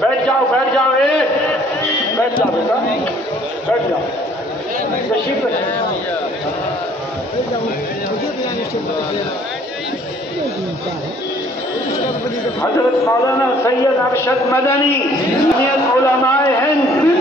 बैठ जाओ बैठ जाओ, बैठ जाओ बेटा, बैठ जाओ। तशरीफ हजरत मौलाना सैयद अरशद मदनी उलमाए हिंद